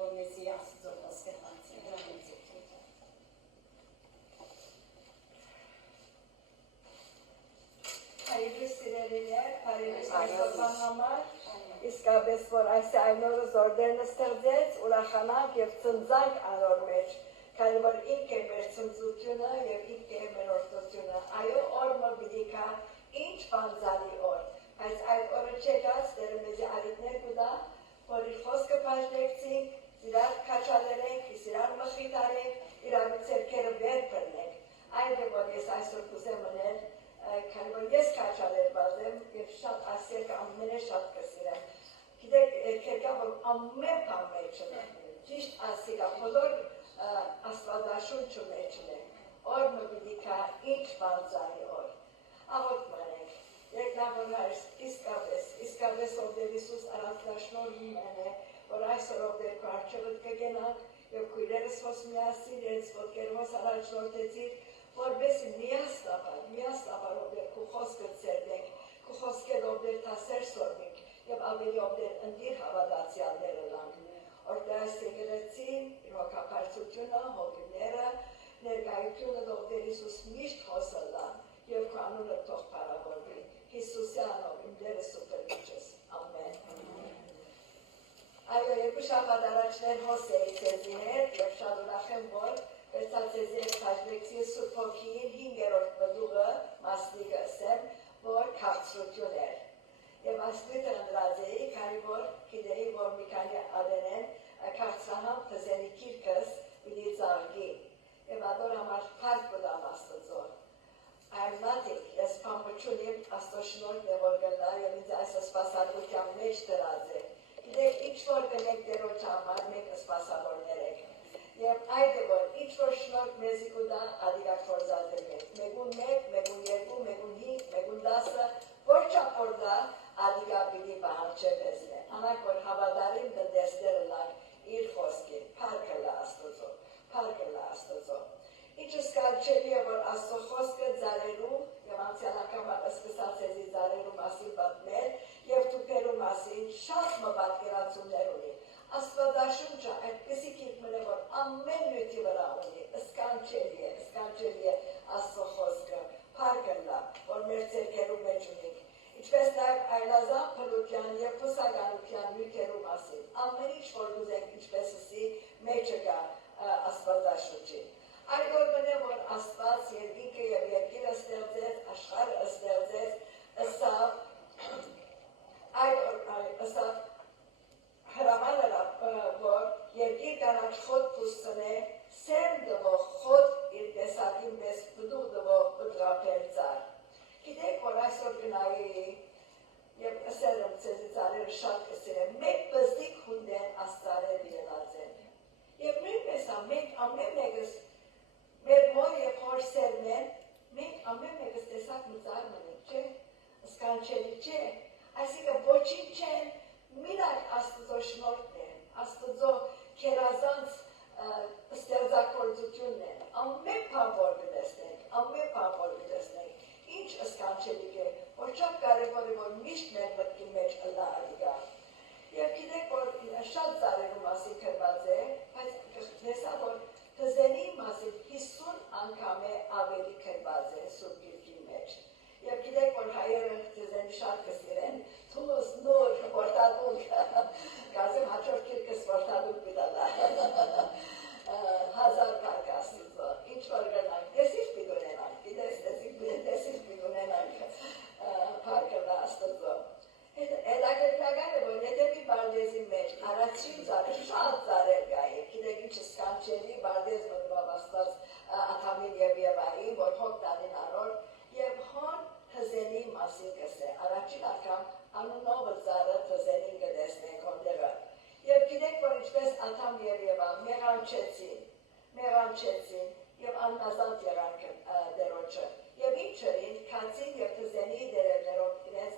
որմեսի աստծո խոսքը հանցի Հայրս սիրելիներ, հայրս այսօրվան համար, իսկապես որ այս այն օրը զորդերն ստեղծեց, ուրախանանք և ծնձանք անոր մեջ, քանի որ ինք է մեր ծնծությունը և ինք է մեր օրդությունը, այո օրը պիտի կա, ինչ բանձալի օր, բայց այդ օրը չեկած, դերը մեզի արիտներ կուտա, որ իր խոսքը պաշտեցինք, իրար քաչալերենք, իրար մխիթարենք, իրար ցերկերը վեր բռնենք, այն է որ ես այսօր կուզեմ մնել, քանի որ ես քաչալեր բազեմ և շատ ասերքը ամենը շատ կսիրեմ, գիտեք երկերկա որ ամեն բան մեջն է, ճիշտ ասիկա բոլոր աստվածաշունչը մեջն է, օր մը պիտի կա ինչ բանձանի օր, աղոտ մնենք, երկնավոր հայր իսկապես ովդեր Իսուս առանձնաշնորհում է, որ այսօր ովդեր քո առջևդ կգենանք և քույրերս հոս միասին, իրենց ոտքեր հոս առաջ նորտեցիր, որպես միասնաբար ովդեր քո խոսքը ցերդենք, քո խոսքեր ովդեր տասեր սորվենք և ավելի ովդեր ընդիր հավատացյալները լանք, որդեր այս եկեղեցին, իր հոգապարծությունը, հոգիները, ներկայությունը ովդեր Իսուս միշտ խոսը լան և քո անունը թող փառավորվի, Հիսուսյանով իմ դերս ու փրկիչս, ամեն։ Այո, երկու շաբաթ առաջներ հոս էի ձեզի հետ և շատ ուրախ եմ, որ վերցած ես հաշվեցի Սուրբ Հոգին 5-րդ պտուղը մասնիկը ասեմ, որ քաղցրություն էր։ Եվ աստույտը ընդրած էի, քանի որ գիտեի, որ մի քանի ադենեն քաղցրահամ թզենի կիրկս պիտի ծաղգի։ Եվ ադոր համար փառք կտամ Աստծո։ I'm nothing, ես փամփչունիմ Աստոշնորհն է որ գնա եւ ինձ այս սպասարկության մեջ դրած է։ Գիտեք, ինչ որ կնեք դերոջ համար մենք սպասավորներ ենք։ Եվ այդ է որ ինչ որ շնորհք մեզի կուտա ադիգա կորզածել ենք։ Մեկուն 1, մեկուն 2, մեկուն 5, մեկուն 10, որ չափոր դա ադիգա պիտի բանջեվեսնե։ Անակ որ հավատարիմ տնտեսները լակ իր խոսքին, փառքը լա Աստծո, փառքը լա Աստծո։ Ինչը սկալչելի է, որ Աստծո խոսքը ձարերու և անցյալ անգամ սկսած էզի ձարերու մասին պատմել և թուքերու մասին շատ մպատկերացումներ ունի։ Աստվածաշունչը այդպիսի կիրքմն է, որ ամեն նյութի վրա ունի, սկանչելի է Աստծո խոսքը, փառքը լա, որ մեր ձեռքերու մեջ ունենք։ Ինչպես նաև այլազան փլուկյան և փուսականության նյութերու մասին, ամեն ինչ որ ուզենք ինչպես ասի մեջը կա Աստվածաշունչին։ Այդ որ մնե, որ Աստված երկինքը և երկիրը ստեղծեց, աշխարհը ստեղծեց, ըսավ հրամանը, որ երկիր կանաչ խոտ պուստնե, սերմ դվող խոտ իր տեսակին պես պտուղ դվող պտղապեր ծար։ Գիտեք, որ այսօր գնայի և ասել եմ ձեզի ծարերը շատ կսիրեմ, մեկ բզդիկ հունդեն աստծարեր ելած են։ Եվ նույնպես մենք ամեն մեկս մեր մոր և հոր սերն են, մենք ամեն մեկս տեսակ մծար մնենք, չէ, սկանչելի չէ, այսինքն ոչինչ չեն, մինակ Աստծո շնորհքն է, Աստծո քերազանց ստեղծագործությունն է, ամեն բան որ կտեսնենք, ինչ սկանչելի է, որ շատ կարևոր է, որ միշտ մեր մտքի մեջ ըլլա ադիգա։ Եվ գիտեք, որ շատ ծարերու մասին գրված է, բայց տեսա, որ թզենի մասին 50 անգամ է ավելի գրված է Սուրբ Գիրքի մեջ։ Եվ գիտեք, որ հայերը թզենի շատ կսիրեն, թուլուս նոր որտադունք, գազեմ հաջորդ գիրքս որտադունք պիտալա, 1000 փառք Աստծո, ինչ որ գնանք, տեսիր պիտ ունենանք, տեսիր պիտ ունենանք, փառքը լա Աստծո։ Հետաքրքրական է, որ եթե մի բարդեզի մեջ առաջին ծառը շատ ծառեր գայի, գիտեք ինչ սկանչելի բարդեզ մտվավ Աստված Աթամին և Եվայի, որ հոգ տանին անոր, և հոն թզենի մասին կսե, առաջին անգամ անունովը ծառը թզենին կտեսնենք հոնդեղը։ Եվ գիտեք, որ ինչպես Աթամ և Եվա մեղանչեցին և աննազանց եղան դերոջը, և ինչ էին, քացին և թզենի դերևներով իրենց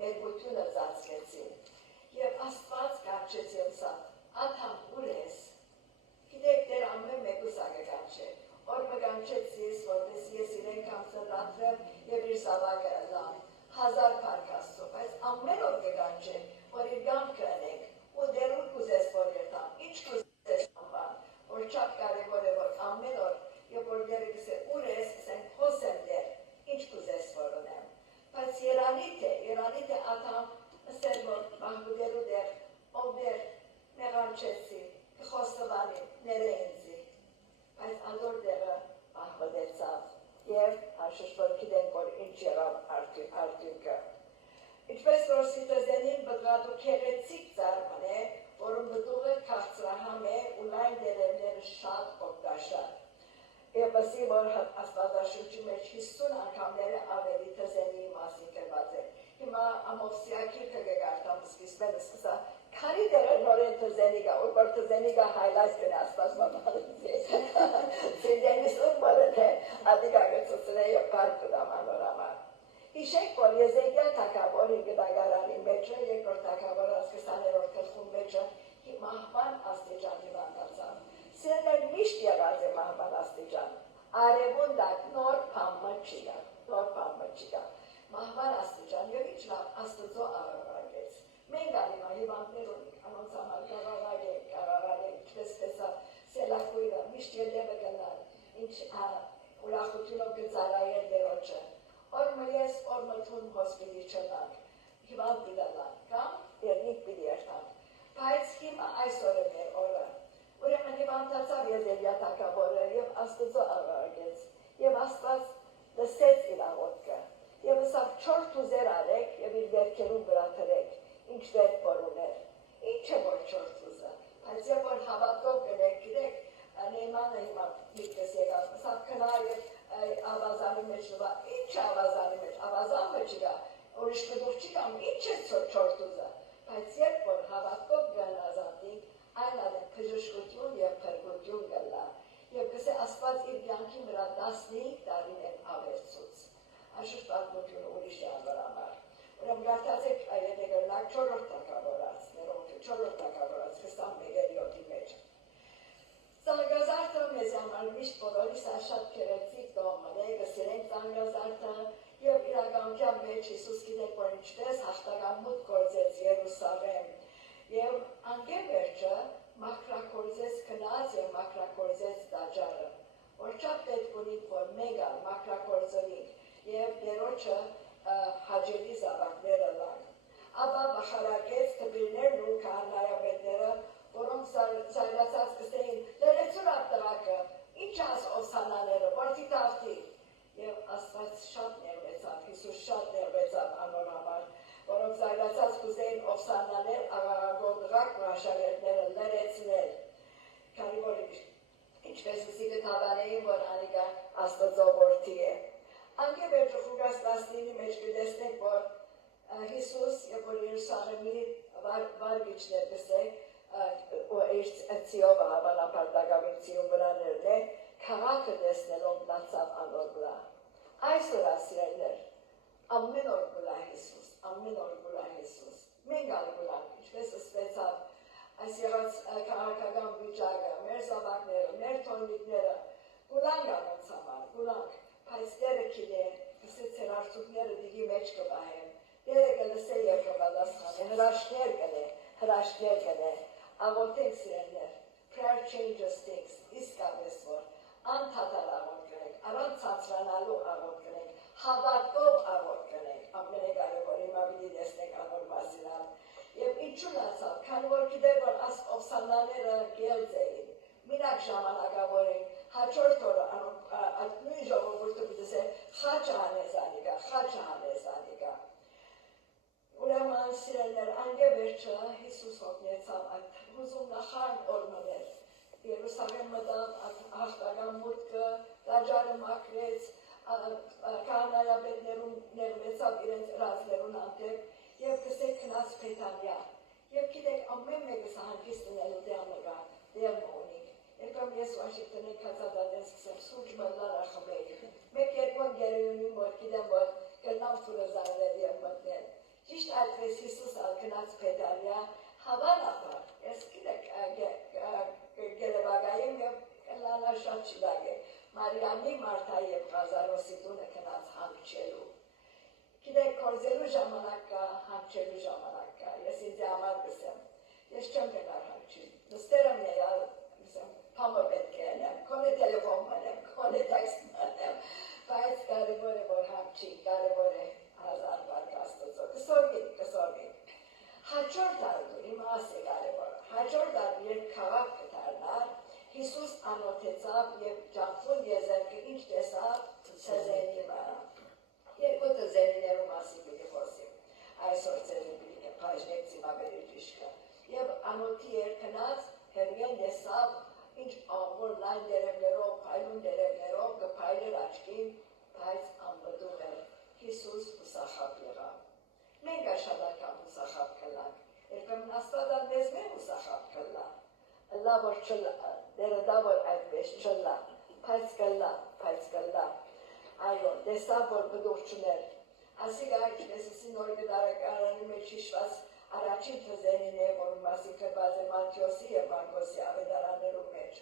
ներգությունը ծածկեցին։ Եվ Աստված կանչեց և ասավ, Աթամ, ուր ես։ Գիտեք, դեր ամեն մեկուս ականչե, որ մկանչեց ես, որպես ես իրեն կամծրատվեմ և իր զավակը ըլլամ, 1000 փառք Աստծո, բայց ամեն օր կկանչե, որ իր գամքը ընենք, ու դեր ուր կուզես որ երթամ, ինչ խոստովանի ներենցի, բայց անդոր դեղը ահմդեցավ և հաշշվոր գիտենք, որ ինչ եղավ արդյունքը։ Ինչպես որ Սիտոզենին բդղադու քեղեցիկ ծարման է, որում բդուղը քաղցրահամ է ու լայն դերևները շատ օգտաշատ։ Եվ ասի, որ աստվածաշրջի մեջ 50 անգամները ավելի թզենի մասին գրված է։ Հիմա ամովսիակիրքը գգարտամ սկիզբեն սկսա, քանի դերը նորեն թզենի գա, որ թզենի գա հայլայս կնե աստված մամալձի։ Սինդենիս ուր մորեն է, ադիկա գծուցն է և պարկ կդամանորամար։ Իշեք, որ եզեգյա թակավորի գդագարանի մեջը, երկրորդ թակավոր ասկսաներորդ թխում մեջը, մահման աստիճան հիվանդացավ։ Սիրներ միշտ եղած է մահման աստիճան, արևուն դակ նոր պամը չիգա, մահման աստիճան և իչ լավ աստծո աղաղագեց։ Մենք ալիմա հիվանդներ ունիք, անոնց համար կաղաղագենք, ինչպես տեսա սելակույրը, միշտ ելևը գնալ, ինչ ուրախությունով գծարայել դերոջը, օրմը ես, օրմը թուն հոսպիդի չնանք, հիվանդ պիդալանք, կամ երնիկ պիդի երթանք, բայց հիմա այսօր է մեր օրը, ուրեմն հիվանդացավ Եզեգյա թագավորը և աստծո աղաղագեց, և Աստված լսեց իր աղոթքը, և ասավ 4 թուզեր արեք և իր վերքերում վրա թրեք, ինչ վերք որ ուներ, ինչ է որ 4 թուզը, բայց և որ հավատով գնեք, գիտեք, Նեյմանը հիմա միտքս եկավ, ասավ քնա և ավազանի մեջ նվա, ինչ է ավազանի մեջ, ավազանը չգա, ուրիշ կդուր չգամ, ինչ է 4 թուզը, բայց երբ որ հավատով գնազատիկ, այն ադեմ փժշկություն և փրկություն գլա, և կսե աստված իր կյանքի վրա 15 տարիներ ավերցուց, աշխուժ պատմությունը ուրիշ անվար համար, ուրեմ գարտացեք եթե գրնակ 4-րդ թագավորած, ներոնքը 4-րդ թագավորած, 21-րդ մեջ, Ծանգազարդը մեզ համար միշտ բոլորիս շատ քերեցիկ դոմն է, գսիրենք ծանգազարդը և իրականության մեջ Հիսուս գիտեք, որ ինչպես հաղթական մուտք գործեց Երուսաղեմ և անգեմ վերջը մաքրակորձեց քնած և մաքրակորձեց տաճարը, որ շատ պետք ունիք, որ մենք ալ մաքրակորձվենք և դերոջը հաջելի զավակները լանք։ Ապա բախարակեց տբիրներն ու քահանայապետները, որոնք զայրացած կստեին, լրեցուր ապտղակը, ինչ աս ովսանաները, որքի տավթի։ Եվ աստված շատ ներվեցավ, Հիսուս շատ ներվեցավ անոր համար, որոնք զայրացած կուզեին ովսանաներ, աղաղագով դղակ ու հաշավերները լրեցնել։ Քանի որ ինչպես ուսի կտավանեին, որ անիկա աստծո որդի է։ Անգե վերջը Ղուկաս 19-ի մեջ կտեսնենք, որ Հիսուս, երբ որ Երուսաղեմի վարգիչներ կսեք, ու իր ցիովը հավանաբար դակավինցիում վրաներն է, քաղաքը տեսնելով լացավ անոր վրա։ Այսօր ասիրայներ, ամեն օր գուլա Հիսուս, ամեն օր գուլա Հիսուս, մենք ալ գուլանք, ինչպես ասվեցավ, այս եղած քաղաքական վիճակը, մեր զավակները, մեր թորնիկները, գուլանք անոնց համար, գուլանք, բայց դերը քիլե, կսեց հրաշքները դիգի մեջ կվահեն, դերը կլսե և կվալասխան, հրաշքներ կնե, աղոթեք սիրելներ, prayer changes things, իսկապես որ, անդադար աղոթ կնեք, առանց ցածրանալու աղոթ կնեք, հավատով աղոթ կնեք, ամենակարևորը հիմա պիտի տեսնենք անոր մասին, եւ ինչու լացավ, քանի որ գիտեք որ ովսանաները գելձ էին, մինակ ժամանակավոր էին, հաջորդ օրը այդ նույն ժողովուրդը պիտի ասե խաչը հանես անիկա, Ուրեմն սիրելներ, անգե վերջը Հիսուս հոգնեցավ այդ հուզումնախարն օրմներ, Երուսաղեմ մտավ հաղթական մուտքը, տաճարը մաքրեց, քահանայապետներուն ներվեցավ իրենց ռազմերուն անտեպ և կսեք քնած Փեթանյա, և գիտեք ամեն մեկս հանգիստ ունելու դերն ունիք, երկրում ես Վաշինգտոնի կացադատեն սկսեմ սուրճ մլար ախմեկ, մեկ երկուն գերույունի մոտ գիտեմ, որ կրնամ թուրը զայրել և մտնել, Ճիշտ այդպես Հիսուս ալքնած Փեթանյա հավանաբար, ես գիտեք գերեվագայեմ և կլանա շատ չիլագ է, Մարիամի Մարթայի և Ղազարոսի տունը կնած հանգչելու։ Գիտեք կորձելու ժամանակ կա, հանգչելու ժամանակ կա, ես ինձ համար գսեմ, ես չեմ գնար հանգչին, նստերը մերալ, պամը պետք է ենեմ, կոնե տելեվոն մնեմ, կոնե տեքստ մնեմ, բայց կարևոր է, որ հանգչի, կարևոր է հազար վարկ աստծո, կսորգին, հաջորդ արդու, իմ ասի կարևոր, հաջորդ արդու երբ քաղաք կտա ծանոթեցավ եւ ջախցուն եզերքը ինչ տեսավ ցեզենի վրա։ Երկու ցեզենիներու մասին պիտի խոսեմ։ Այսօր ցեզենի պայժնեցի մաբերի ճիշկը։ Եվ անոթի երկնած հերգեն տեսավ ինչ ամոր լայն դերևներով, փայլուն դերևներով կփայլեր աչքին, բայց անվտուղ էր։ Հիսուս ուսախապ եղավ։ Մենք աշադակամ ուսախապ կլանք։ Երբեմն աստվածան մեզ մեր ուսախապ կլա։ Լավ որ չլա, դերդա որ այդպես չլա, բայց կլա։ Այո, տեսավ որ բդուղ չներ։ Ասիկ այդպես ասի նոր գդարակարանի մեջ հիշված առաջին թզենին է, որ մասին գրված է Մատթեոսի և Մարկոսի ավետարաններում մեջ։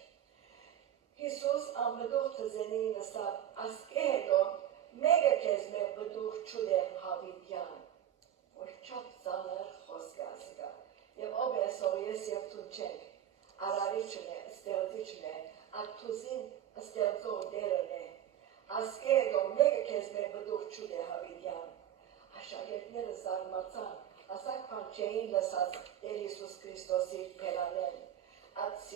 Հիսուս անբդուղ թզենին լսավ, ասկե հետո մեկը քեզ մեր բդուղ չուդե հավիտյան, որ չափ ծանր խոսք ասիկա։ Եվ ով է ասող ես և թուն չենք, արարիչն է, ստեղծիչն է, ատթուզին ստեղծող դերն է։ Ասկե հետո մեկը քեզ մեր բդուղ չուդե հավիտյան։ Աշակերտները զարմացան, ասակ բան չէին լսած Տեր Հիսուս Քրիստոսի բերանեն, այդ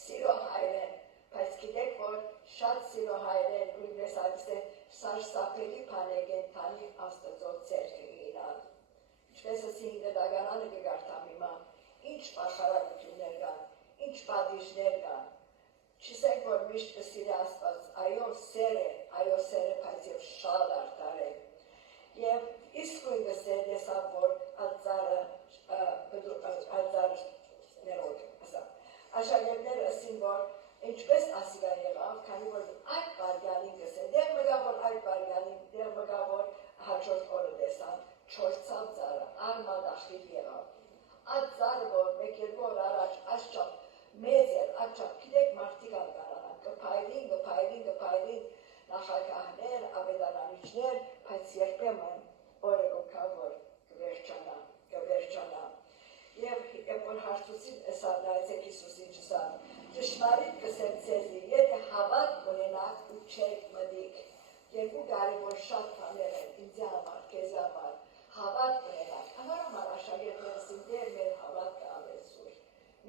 սիրո հայրեն, բայց գիտեք որ շատ սիրո հայրեն նույնպես այստեղ սարսափելի բան է կենդանի Աստծո ձեռքը գնալ։ Ինչպես ասի հինգդագարանը կգարտամ հիմա, ինչ պաշարակություններ կան, ինչ պատիժներ կան։ Չսեք որ միշտ կսիրի Աստված, այո սեր է, բայց եւ շատ արդար է։ Եվ իսկույն գսեր տեսավ որ ածարը ներոտ ասա։ Աշակերտները ասին որ ինչպես ասիգա եղավ, քանի որ այդ բարգյանին գսեր, դեր մգա որ այդ բարգյանին, դեր մգա որ հաջորդ օրը տեսան, չորցավ ծարը, արմատ ախիվ եղավ։ Այդ ծարը որ մեկ երկու օր առաջ ասչապ մեծ էր, ասչապ գիտեք մարդիկ ալկանանան, կփայլին, նախագահներ, ավետարանիչներ, բայց երբեմն օրը գոքա որ կվերջանա։ Եվ որ հարցուցին ասավ նայեցեք Հիսուսին չսավ, ճշմարիտ կսեմ ձեզի, եթե հավատ ունենաք ու չեք մտիկ։ Երկու կարևոր շատ բաներ են ինձ համար, քեզ համար, հավատ ունենաք։ Անորոմար աշակերտներսին դեր մեր հավատքը ավելսուր։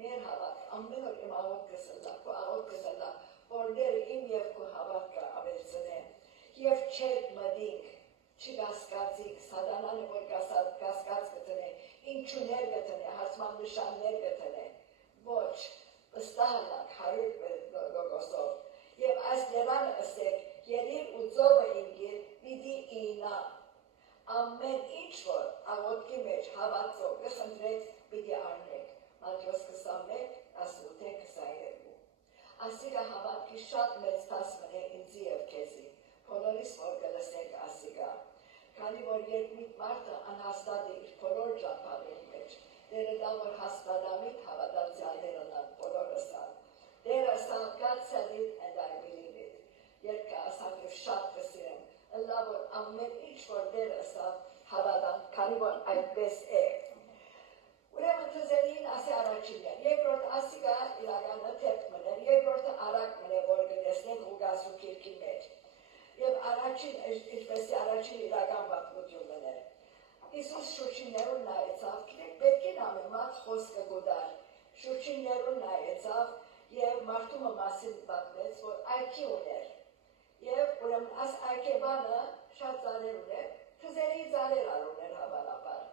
Մեր հավատք ամեն օր իմ աղոտ կսլա, քո աղոտ կսլա, որ դերը իմ և քո հավատքը ավելցնեն։ Եվ չեք մտիկ, չգասկածիկ, սատանանը որ գասկած կտնե, ինչուներ կտնե, հարցման նշաններ կտնե, ոչ, վստահանակ, 100% և այս լերանը ասեք, երիր ու ծովը ինգիր, պիտի ինա, ամեն ինչ որ աղոտքի մեջ հավատով կխնդրեք, պիտի արնեք, Մատթեոս 21:18-22 Ասիկա հավատքի շատ մեծ տասմն է ինձի և քեզի, բոլորիս որ կլսենք ասիկա, քանի որ երբ մի մարդը անհաստատ է իր բոլոր ճամփաների մեջ, Դերը դա որ հաստատամիտ հավատացյալներն են բոլորս ալ, Դերը ասալ God said it and I believe it, երբ կասան և շատ կսիրեմ, ըլլա որ ամեն ինչ որ Դերը ասալ հավատան, քանի որ այդպես է։ Ուրեմն թզերին ասի առաջիններ, երկրորդ ասիկա իրականը թեպք մներ, երկրորդը արակ մներ, որ կտեսնենք ուգասու կիրքի մեջ։ Եվ առաջին, ինչպես առաջին իրական պատմություն մներ։ Հիսուս շուրջիններուն նայեցավ, գիտեք պետք է նամեմատ խոսքը գոդար, շուրջիններուն նայեցավ և մարդումը մասին պատմեց, որ այքի ուներ։ Եվ ուրեմն աս այքեբանը շատ ծարեր ուներ, թզերի ծարեր ալուներ հավանապար։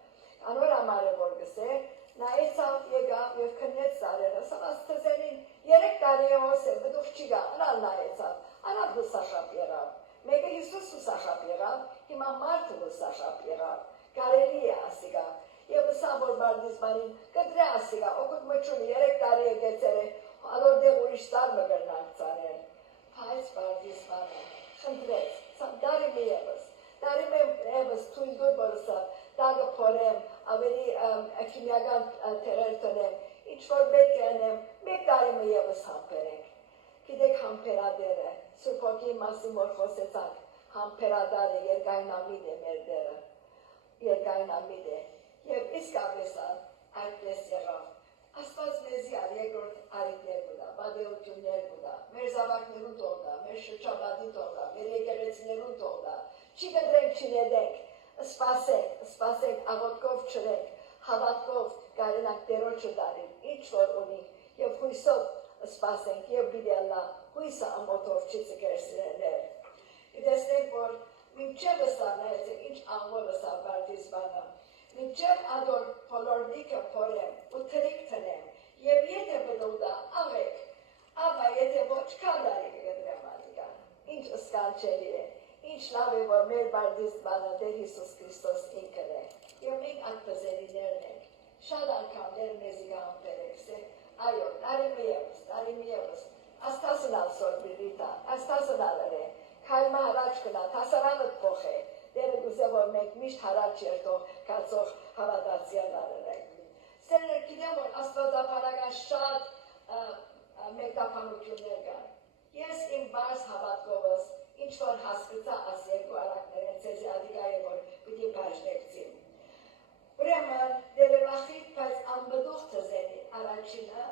Անոր համար է որ գսեր, նայեցավ եկավ և քնեց ծարերը, սավաս թզերին 3 տարի է հոսել, բդուղ չի գա, անալ նայեցավ, անալ հուսախապ եղավ։ Մեկը Հիսուս հուսախապ եղավ, հիմա մարդը հուսախապ եղավ, կարելի է ասիկա, և ըսա որ բարդիզմանին կդրե ասիկա, օգուտ մճունի 3 տարի է գեցեր է, ալոր դեղ ուրիշ տար մգրնանք ծանել, բայց բարդիզմանը խնդրեց, դարի մի եվս, թույն դուր որսավ, դագը փորեմ, ավելի քիմիական թերեր տնեմ, ինչ որ պետք է անեմ, մեկ տարի մի եվս համպերենք, գիտեք համպերադերը, Սուրբ Հոգի մասին որ խոսեցանք, համբերադար է, երկայնամիտ է մեր դերը, երկայնամիտ է, և իսկապես այդպես եղավ։ Աստված մեզի երկրորդ արիքներ կուտա, բադեություններ կուտա, մեր զավակներուն թողնա, մեր շրջապատին թողնա, մեր եկեղեցիներուն թողնա, չի կտրենք, չի նետենք, սպասենք, աղոտքով չրենք, հավատքով կարենանք Տերոջը դարել, ինչ որ ունի, և հույսով սպասենք և բիդելնա հույսը ամոթով չծկերսրեներ։ Գտեսնենք, որ մինչև սանայեցեք ինչ անվոր սաբարտիս բանը, մինչև ադոր փոլորդիկը փորեմ ու թրիկ տնեմ, և եթե բդող դա աղեք, ապա եթե ոչ կալարի կգդրեմ ադիկան, ինչ սկանչելի է, ինչ լավ է, որ մեր բարտիս բանը դեր Հիսուս Քրիստոս ինքն է, և մենք ատպզերիներն ենք, շատ անգամ դեր մեզի գանտերեք, այո, տարիմի ևս, աստասն ալսոր բիրիտա, աստասն ալր է, քայլմա հարաճ կնա, հասարանըտ փոխ է, դերը գուզե, որ մենք միշտ հարաճ երթող կացող հավատացյալներ ենք։ Սերներ գիտեմ, որ աստվածապանական շատ մեկտապանություններ կան։ Ես իմ բարձ հավատքովս, ինչ որ հասկացա աս երկու արակներեն ցեզի ադիգա է, որ պիտի բաժնեկցին։ Ուրեմն դերևախիտ, բայց անբդուղ թզենի առաջինը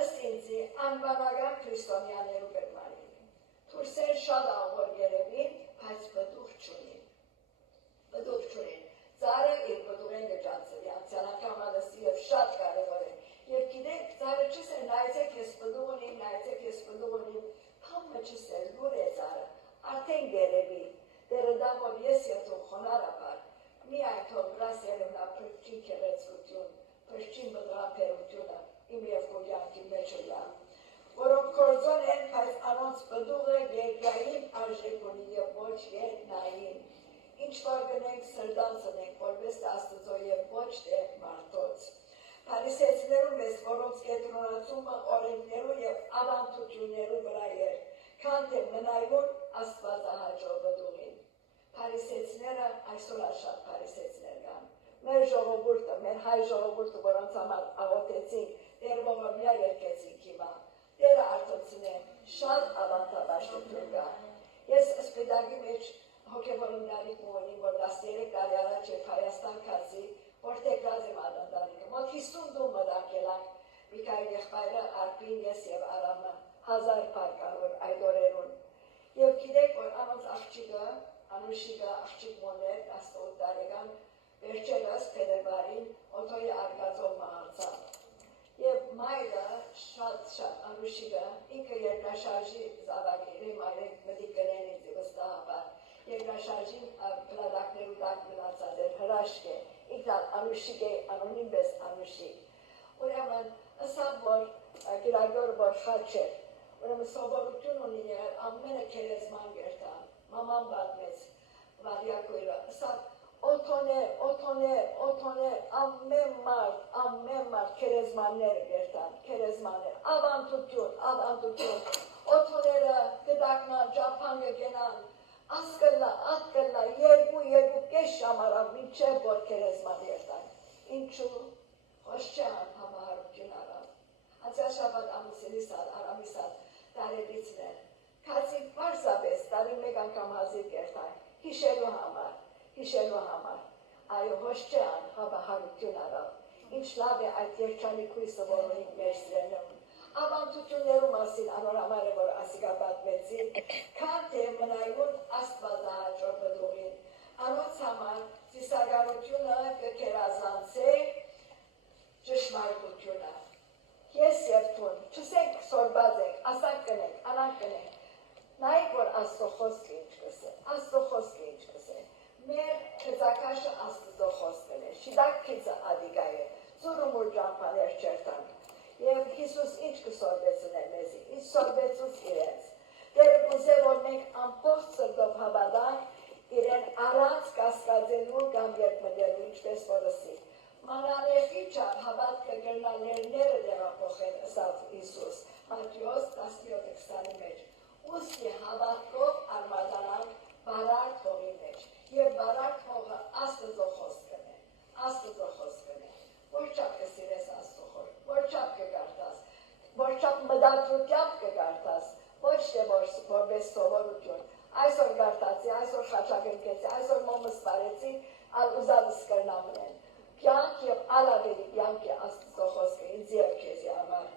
ըստ ինձի անվանական քրիստոնյաներու բերմանի։ Թուրսեր շատ աղոր երևին, բայց բդուղ չունին։ Բդուղ չունին։ Ծարը իր բդուղեն գճանցվի, անցյալ անգամ անըսի և շատ կարևոր է։ Եվ գիտեք, ծարը չս է, նայցեք ես բդուղ ունիմ, նայցեք ես բդուղ ունիմ, համը չս է, լուր է ծարը, արդեն գերևի, դերը դա, որ ես և թող խոնարապար, մի այն թող վրաս երևնա պրճին կեղեցկություն, պրճին բդղապերությունը, իմ և կոգյանքի մեջը լան, որոնք կործոն են, բայց անոնց բդուղը երկրային արժեք ունի և ոչ երկնային, ինչ որ գնենք սրդանցնենք, որպես Աստծո և ոչ թե մարդոց։ Փարիսեցիներու մեզ, որոնց կենտրոնացումը օրենքներու և ավանդություններու վրա էր, քան թե մնայուն Աստվածահաճո բդուղին։ Փարիսեցիները այսօր շատ փարիսեցիներ կան։ Մեր ժողովուրդը, մեր հայ ժողովուրդը, որոնց համար աղոթեցինք, դեր ողորմյա երկեցինք հիմա, դերը արտոցնեմ, շատ ավանդաբաշտություն կա։ Ես սպիտակի մեջ հոգևոր ընտանիք ունիմ, որ 13 տարի առաջ երբ Հայաստան կացի, որտեղած եմ ադանդանիքը, մոտ 50 դու մտակելանք, Միքայել եղբայրը, Արփին, ես և Արամը, 1000 պայքարոր այդ օրերուն։ Եվ գիտեք, որ անոնց աղջիկը, Անուշիկը աղջիկ մոներ, 18 տարեկան, վերջերս փետրվարին օտոյի արգածով մահացավ։ Եվ մայրը շատ Անուշիկը, ինքը երկրաշարժի զավակերի մայրը մտի կրեն ինձ վստահաբար, երկրաշարժին պլադակներու տակ մնացած էր հրաշք է, ինքն Անուշիկ է, անոնիմ բես Անուշիկ։ Ուրեմն, ըսավ, որ գիրագոր որ խաչ էր, ուրեմն սովորություն ունի եղել, ամենը քերեզման գերտան, մաման բատմեց, վարյակույրը, ըսավ, օթոներ, ամեն մարդ քերեզմանները գերտան, քերեզմաններ, ավանդություն, օթոները գդակնան, ջապան գենան, ասկլա, երկու կես շամարավ, մինչև որ քերեզման երտան, ինչու, խոշչան համահարություն արավ, անցյալ շաբաթ ամուսինիսալ, արամիսալ, տարեդիցներ, կացին պարզապես, տարի մեկ անգամ հազիվ գերտան, հիշելու համար, այո, հոշչան համահարություն արավ, ինչ լավ է այդ երջանիկ հույսը, որ ունենք մեր սրենում, ավանդություններու մասին անորամար է, որ ասիկա պատմեցի, քան թե մնայուն Աստվածահաճո բդուղին, անոնց համար ծիսագարությունը կքերազանցե ճշմարտությունը։ Ես և թուն, չսենք սորբազ ենք, ասանք կնենք, անանք կնենք, նայք, որ Աստծո խոսքը ինչ կսե, մեր քծակաշը Աստծո խոսքն է, շիդակ քիծը ադիգա է, ծուրումուր ճամփաներ չերտանք, և Հիսուս ինչ կսորբեցուն է մեզի, ինչ սորբեցուց իրենց, դեր գուզե, որ մենք ամբողջ սրտով հավատանք իրեն առանց կասկածելու կամ երկմտելու, ինչպես որսի, մանանեխի չափ հավատքը գրնալերները դեղափոխեն, ըսավ Հիսուս, Մատթեոս 17:20 մեջ, ուստի հավատքով արմատանանք բարակ հողի մեջ, և բարակ հողը Աստծո խոսքն է, որ չափ կսիրես Աստծո խոսքը, որ չափ կգարտաս, որ չափ մտածությամբ կգարտաս, ոչ թե որպես սովորություն, այսօր գարտացի, այսօր խաչակրկեցի, այսօր մոմս վարեցի, ուզալս կրնամնեն, կյանք և ալավերի կյանք է Աստծո խոսքը, ինձ և քեզի համար,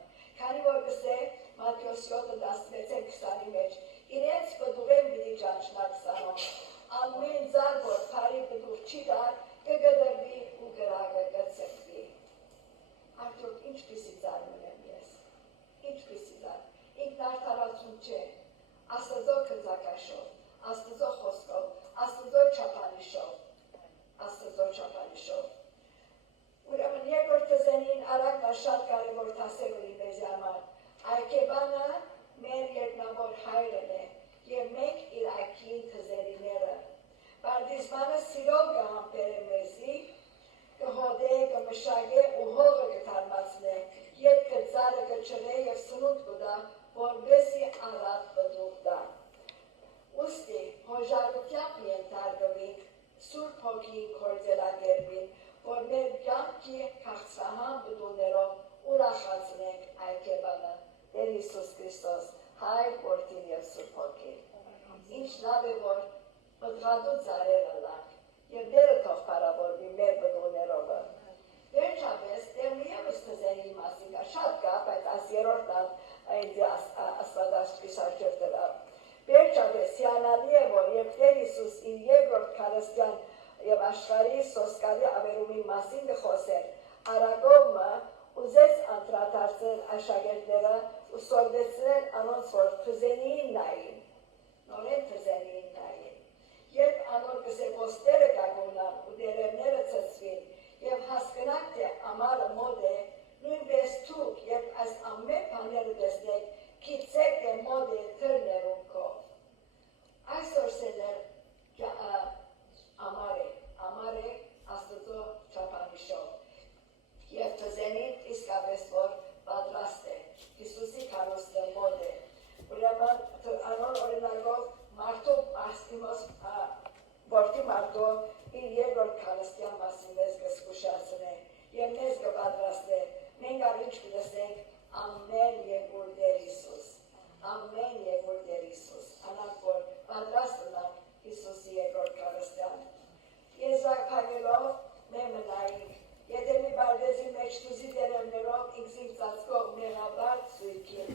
քանի որ գսե Մատթեոս 7:16-20 մեջ, իրենց բդուղեն բիդի ճանչնակ սանոն, ամեն ձար, որ փարի բդուղ չի դար, կգդրվի ու գրագը կցկվի։ Արդյոք ինչպիսի ձար ունեմ ես, կշագե ու հողը կթարմացնե, ետքը ծառը կչրե և սնունդ կուտա, որպեսզի առատ բդուղ տա։ Ուստի հոժարությամբ ենթարկվենք Սուրբ Հոգիի գործելակերպին, որ մեր կյանքի քաղցրահան բդուղներով ուրախացնենք այգեբանը, Տեր Հիսուս Քրիստոս, Հայր, Որդին և Սուրբ Հոգին։ Ինչ լավ է, որ բդղադու ծառերը լանք, և դերը թող փառավորվի մեր բդուղներովը։ Վերջապես, դեռ ևս թզերի մասին շատ կա, բայց այս երրորդն ինձ աստվածաշնչի շարքեր դրավ։ Վերջապես, հիանալի է, որ երբ Տեր Հիսուս իր երկրորդ քարոզության և աշխարհի սոսկալի ավերումի մասին կխոսեր, Արագովը ուզեց անդրադարձնել աշակերտները ու սորվեցնել անոնց, որ թզենիին նային, նորեն թզենիին նային։ Երբ անոր կսեպոստերը կագունան ու դերևները ծծվին և հասկնակ, թե ամառը մոտ է, նույնպես թուք, երբ այս ամեն բաները տեսնեք, գիտեք, թե մոտ է թրներում քով։ Այսօր սեներ ամար է Աստծո չափանիշով։ Եվ թզենին իսկապես որ պատրաստ է, Հիսուսի քարոզը մոտ է։ Ուրեմն անոր օրինակով մարդու որդի մարդու իր երկրորդ քարոզության մասին մեզ կզգուշացնե և մեզ կպատրաստե։ Մենք առիչ կլսենք ամեն եկուր Տեր Հիսուս, ամեն եկուր Տեր Հիսուս, անանք որ պատրաստ ունանք Հիսուսի երկրորդ քարոզության։ Եզրափակելով մենք մնայինք, եթե մի բարձի մեջ տուզի դերևներով ինքսիվ ծածկող մեղաբար ծույքին,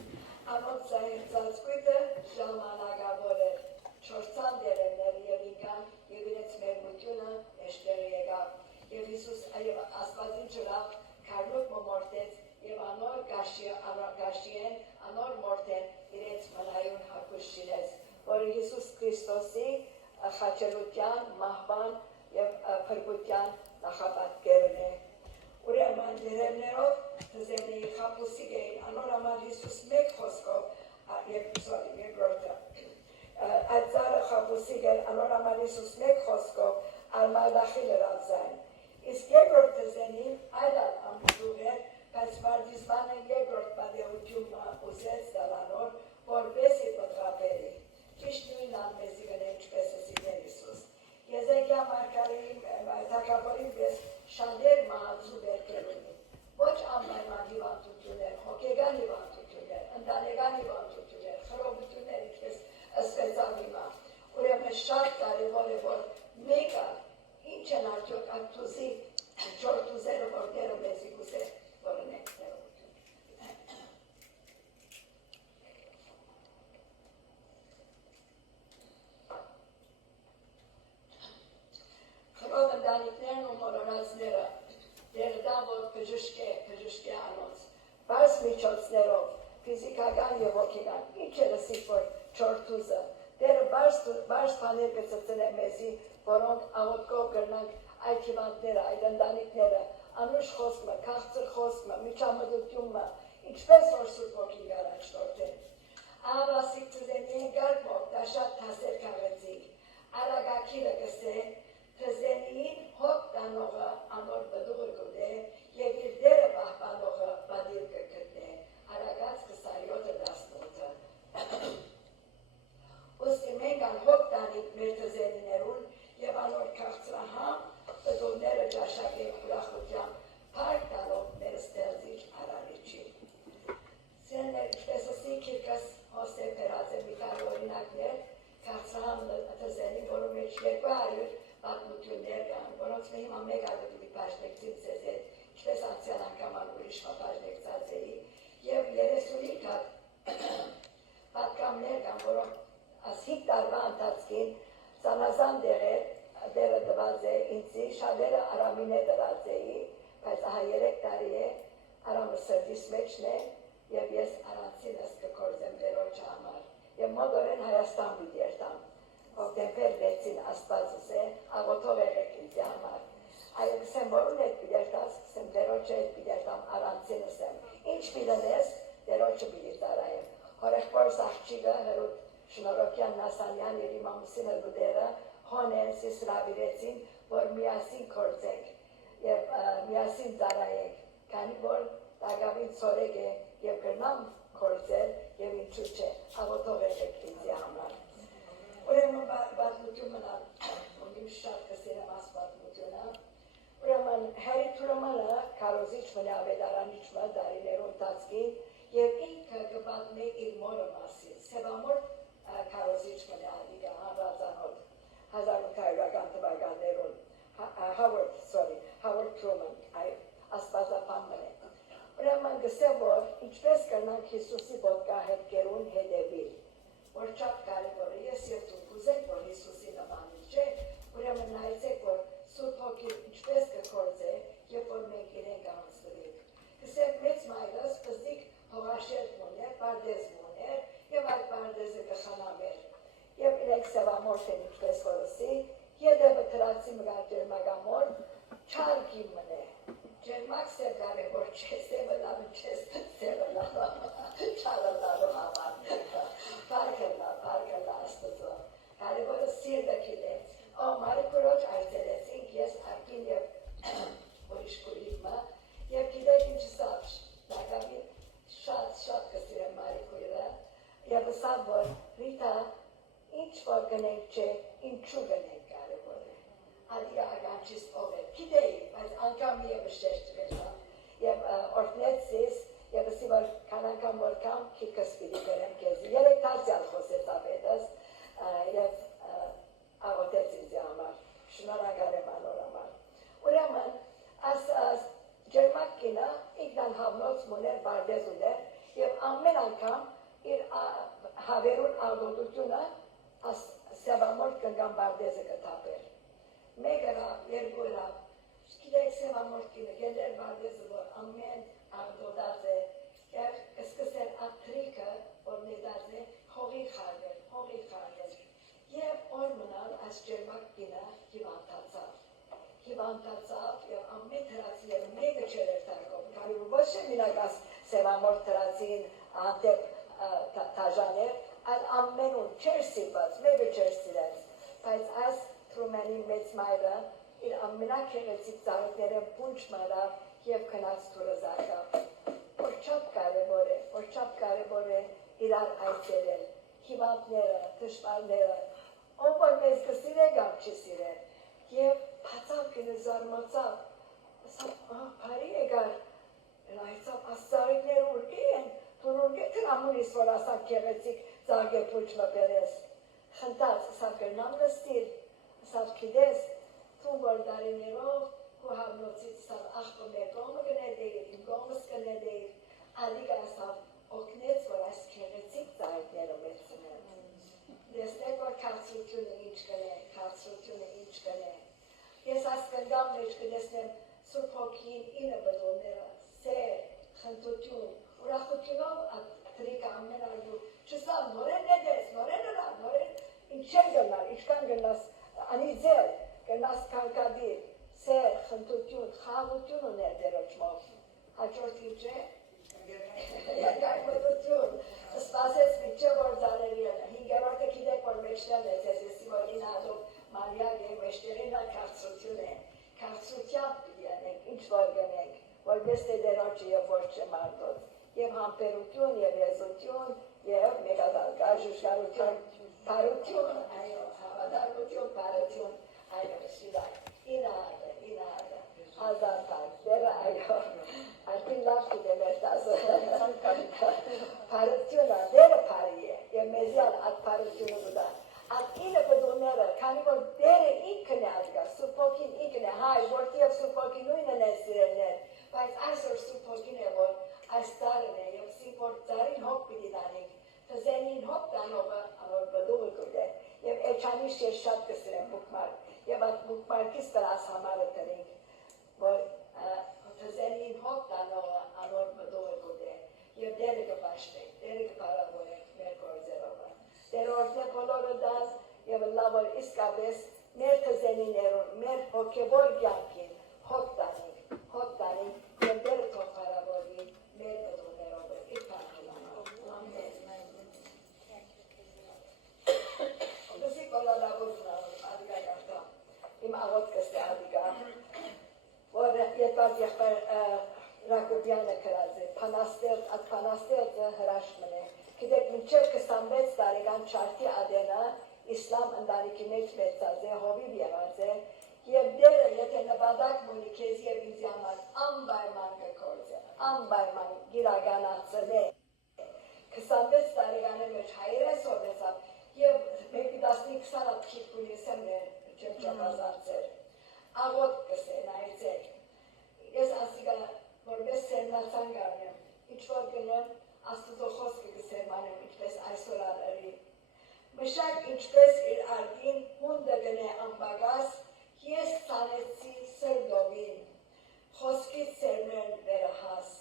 անոնց ծածկույթը ժամանակավոր էր, չորցան դերևները և ինքան և իրենց մերմությունը էշտեղ եկավ և Հիսուս աստվածին ջրավ քարնուկ մորթեց և անոր գաշիեն, անոր մորթեն իրենց մնայուն հակուս շինեց, որը Հիսուս Քրիստոսի խաչելության, մահվան և փրկության նախապատկերն է։ Ուրեմն դերևներով թզենիի խաբուսիկ էին, անոր համար Հիսուս մեկ խոսքով երկրորդը այդ ծառը խաբուսիկ էր, անոր համար Հիսուս մեկ խոսքով արմայդախի լրացային։ Իսկ երկրորդ թզենին այլ ամբուր էր, բայց վարդիզմանը երկրորդ պատեհությունը ուզեց դալանոր, որպեսզի պտղաբերի։ Ճիշտ նույն անմեզի գնե ինչպես ասիներ Հիսուս։ Եզեկիա մարգարեի թագավորին պես շատեր մահացու վերքեր ունի։ Ոչ անպայման հիվանդություններ, հոգեգան հիվանդություններ, ընտանեկան հիվանդություններ, խռովություններ, ինչպես ասվեցավ հիմա։ Ուրեմն շատ կարևոր է, որ մեկը ինչ են արդյոք ակտուզի չորտուզերը, որ դերը մեզի գուզե որնեք ներողություն։ Խռով ընտանիքներն ու մոլորածները դերդան, որ բժշկե անոնց, բարձ միջոցներով, ֆիզիկական և հոգեգան, ինչ է լսիք, որ չորտուզը, դերը բարձ բաներ կծծնե մեզի, որոնք աղոտքով կրնանք այդ հիվանդները, այդ ընտանիքները, անուշ խոսքը, քաղցր խոսքը, միջամտությունը, ինչպես որ Սուրբ Հոգին առաջ տորթեն։ Ահավասիկ թզենիին գարկմով, դա շատ թասեր քաղեցիկ, արագակիրը կսե, թզենիին հոգ տանողը անոր բդուղը կուտե և իր դերը պահպանողը բադիր կգտնե, Արագած 27:18։ Ուստի մենք հոգ տանիք մեր թզենիներուն և անոր քաղցրահամ բդուղները ճաշակենք ուրախությամբ, փառք տալով մեր ստեղծիչ Արարիչի։ Սերներ, ինչպես ասի քիրքս Հոսեփ բերած է մի քանի օրինակներ, քաղցրահամ թզենի, որում մեջ 200 պատմություններ կան, որոնց մի հիմա մեկ ադեպի պաշտեկցին ձեզ հետ, ինչպես անցյալ անգամ ուրիշ պաշտեկցած էի, և 35 հատ պատկամներ կան, որոնք աս 5 տարվա ընթացքին ծանազան դերը դված է ինձի, շատերը Արամին է դված էի, բայց ահա 3 տարի է Արամը սրտիս մեջն է, և ես առանցինս կգործեմ դերոջը համար, և մոտորեն Հայաստան պիտի երթամ, հոկտեմբեր 6-ին աստվածս է, աղոթով եղեք ինձի համար։ Այո, կսեմ որուն հետ պիտի երթաս, կսեմ դերոջը հետ պիտի երթամ, առանցինս եմ։ Ինչ պիտենես, դերոջը պիտի տարայեմ։ Հորեղբորս աղջիկը, հրուտ Շնորհոքյան Նասանյան և իմ ամուսինը գուդերը հոնեն սիսրավիրեցին, որ միասին կործենք եւ միասին ծառայենք, քանի որ դակավին ծորեկ է եւ կնամ կորցել եւ ինչու՞ չէ, աղոթողել եք ինձ համար։ Ուրեմն պատմություն մնալ, ոնիմ շատ կսերեմ աս պատմությունը, ուրեմն Հարի Թուրմանը քարոզիչ մնա ավետարանիչ մը դարիներու ընթացքին եւ ինքը կպատմի իր մորը մասին, սևամոր քարոզիչ մնա ադիգա հանրածանոթ 1800-ական թվականներուն Howard Truman ասպազապան մնե։ Ուրեմն գսե որ ինչպես կնանք Հիսուսի ոտքահետքերուն հետևիլ, որ շատ կարևոր է, ես եւ դուք ուզեք, որ Հիսուսի նմանին չէ, ուրեմն նայեցեք, որ Սուրբ Հոգին ինչպես կքործե, երբ որ մենք իրեն կանցնենք։ Գսեք մեծ մայրս պզիկ հողաշերտ մոներ, բարդեզ մոներ, եւ այդ բարդեզը կխանամեր։ Եվ իրենք սևամորթ են ինչպես որսի, ետևը թրացի մգարջերմագամոր, չարգի մնե։ Ջերմակ սև կարևոր չէ, սևը լավ չես, սևը լավ, չալը լավ համար։ Պարգելա աստծո, կարևորը սիրտը կիլե։ Ո մարի կորոջ այցելեցինք, ես արկին և ուրիշ կույրիմը, և գիտեք ինչ սավ, դակավին շատ կսիրեմ մարի կույրը, և սավ որ Ռիտա, ինչ որ գնենք չէ, ինչու գնենք կարևոր է։ Ադիգա ագանչիս ով է, գիտեի, բայց անգամ և շեշտվեցա, և օրտնեցիս, և ասի որ կանանգամ որքամ քիքս պիտի գրեմ կեզի, երեք տարսյալ խոսեց ապետս, և աղոտեց ինձ համար, շնորհակալ եմ անոր համար։ Ուրեմն, աս ջերմակ կինը ինքնան հավնոց մուներ բարդեզ ուներ, և ամեն անգամ իր հավերուն աղոտությունը սևամորտ կնգան բարդեզը կտապեր։ Մեկը ռավ, երկու ռավ, գիտեք սևամորտ կինը, գենդեր բարդեզը, որ ամեն աղոտած է, և կսկսել աթրիկը, որ նետած է, հողի խարգել, և օր մնալ այս ջերմակ կինը հիվանդացավ, և ամեն թրացիները մեկը չեր էր թարգով, կարիվու ոչ է մինագաս սևամորտ թրացին անտեպ թաժաներ, այլ ամենուն չեր սիրված, մեկը չեր սիրած, բայց այս Թրումենի մեծ մայրը իր ամենակեղեցիկ ծառիկները պունչ մարավ և կնաց թուրը զարկավ, որ շատ կարևոր է իրար այցելել, հիվանդները, թշվարները, ով որ մեզ կսիրե կամ չսիրե, և բացավ կինը զարմացավ, ասավ, բարի եկար, նայեցավ, աս ծառիկները ուրգի են, թուն ուրգի տրամունիս, որ ասավ կեղեցիկ ծարգե պունչ մպերես, խնդաց, ասավ կրնամ նստիր, ասավ կիդես, թուն որ դարիներով, ու հավնոցից ասավ աղբը մեր կողմը կնեդեիր, իմ կողմս կնեդեիր, ադիգ ասավ օգնեց, որ այս կեղեցիկ ծառիկները մեծնեն։ Դեսնեք, որ քաղցրությունը ինչ կնե։ Ես այս կնդամ մեջ կդեսնեմ Սուրբ Հոգին ինը բդոնները, սեր, խնդություն, ուրախությունով տրիկը ամեն արյու, չսավ նորեն նեդես, նորեն ըրավ, նորեն ինչ չեն գնար, ինչքան գնաս անիձել, գնաս կարկադիր, սեր, խնդություն, խաղություն ուներ դերոչմով, հաջորդ ինչ է, երկայմտություն, սպասեց միջը որ ձարերի ելը, հինգերորդը գիտեք որ մեջտեն է, ձեզ եսի որ ինադով մանյակ է, մեջտերին նա քաղցրություն է, քաղցրությամբ պիտի անենք, ինչ որ գնենք, որպես թե դերոչը և ոչ չմարտոց, և համպերություն, և եզություն, և մեկադալկա ժուշկարություն, բարություն, այո, հավադարություն, բարություն, այո, շիվակ, ինադը, ազատակ, դերը, այո, արդին լավ գիտեմ էր տասը, բարությունը, դերը բարի է, և մեզյալ այդ բարությունը բուդա, այդ ինը բդուները, քանի որ դերը ինքն է ադգա, Սուրբ Հոգին ինքն է, հայ, որտի և Սուրբ Հոգին նույնն է սիրելներ, բայց այսօր Սուրբ Հոգին է, որ այս տարն է, և սիպ որ տարին հոգ պիտի դանենք, թզենին հոգ դանողը, որ բդուղը կուդ է, և էչանիշ ես շատ կսրեմ բուկմարկ, և այդ բուկմարկից տրաս համարը տրենք, որ թզենին հոգ դանողը, որ բդուղը կուդ է, և դերը կպաշտենք, դերը կպարավորենք մեր գործերովը, դերը օրդը բոլորը դազ, և լավ որ իսկապես մեր թզենիներուն, մեր հոգևոր կյանքին հոգ դանենք, և դերը թող պարավորվի մեր բդուղներովը, իր պարքելանով, ամեն։ Դսի կոլորավոր ադիգա գարտա, իմ աղոտ կստե ադիգա, որ Հակոբյանը գրած է, Փանաստեղծը հրաշքն է։ Գիտեք, մինչև 26 տարեկան Չարթի Ադենը իսլամ ընտանիքի մեջ մեծած է, հովիվ եղած է, եւ դերը եթե նպատակ ունի քեզ եւ ինձ համար անպայման կգործե, անպայման իրականացնե։ 26 տարեկանի մեջ հայերս օրեցավ եւ մեկի 15-20 հատ քիփունիսեմ չճապազարցեր։ Աղոտ կսե նայեցեք։ Ես ասիկա որպես սերմնացան գարնեմ, ինչ-որ գնեմ, աստուծո խոսքը կսերմանեմ, ինչպես այսօր արարի։ Մշակ ինչպես իր արտին հունդը գնե անպագաս, ես ծանեցի սրդովին, խոսքից սերմեն վերահաս,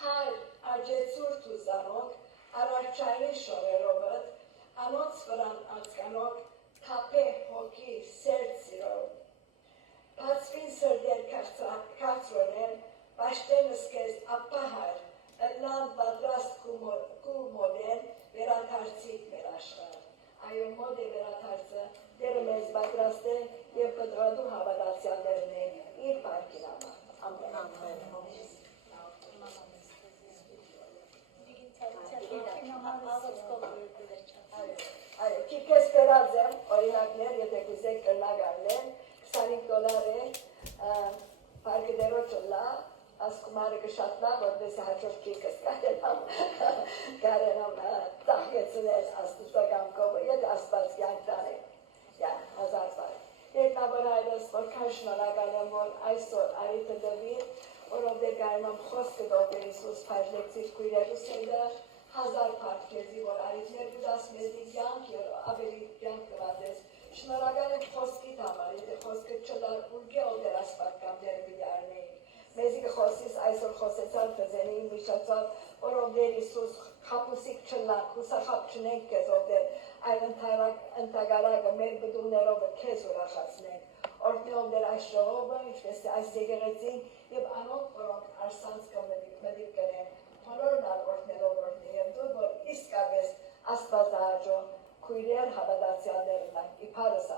հայր աջեցուրդ ու զանոք, արարչային շողերովըտ, անոց վրան ածկանոք, թապե հոգի սերտ սիրով, բացվին սրդեր կացրոնեն, պաշտենս կեզ ապահար, ըլլան պատրաստ կու մոդեն, վերաթարցիկ մեր աշխար։ Այո, մոդ է վերաթարցը, դերը մեզ պատրաստ է և կտրադու հավատացյալներն է իր պարկին համար։ Ամեն։ Այո, քիքես վերած եմ, օրինակներ, եթե կուզեք կրնագարնեն, $25 է, պարկը դերոջ լա, ասկումարը կշատնա, որպես հաջող քիքս կարենամ տաղգեցնես աստուծո կամքովը, ետ աստված կյանք տան է, հազար պարկ։ Երկնավոր հայրս, որքան շնորհակալ եմ, որ այսօր արիթը դվիր, որովհետև գարնում խոսքը դոկտոր Հիսուս փայժլեկցիր քույրերուս հետը, հազար պարկ քեզի, որ արիթներ կուտաս մեզի կյանք և ավելի կյանք կվատես։ Շնորհակալ եմ խոսքիդ համար, եթե խոսքը չդար ուրգե ոտեր ասպատկամ դեր բիդարնեինք։ Մեզի կխոսիս այսօր խոսեցալ կզենեին միշացալ, որով դեր Հիսուս խապուսիկ չլանք, հուսախապ չնենք կեզ ովդեր, այլ ընտագարակը մեր բդումներով կեզ ուրախացնենք, օրդնեով դեր այս ժողովը, ինչպես այս եկեղեցին և անոնք, որոնք արսանց կմդիվ կնեն, հոնորն ալ օրդներով օրդնեև դու, որ իսկապես աստվածահաջո քույրեր հավատացյալներն են, իպարս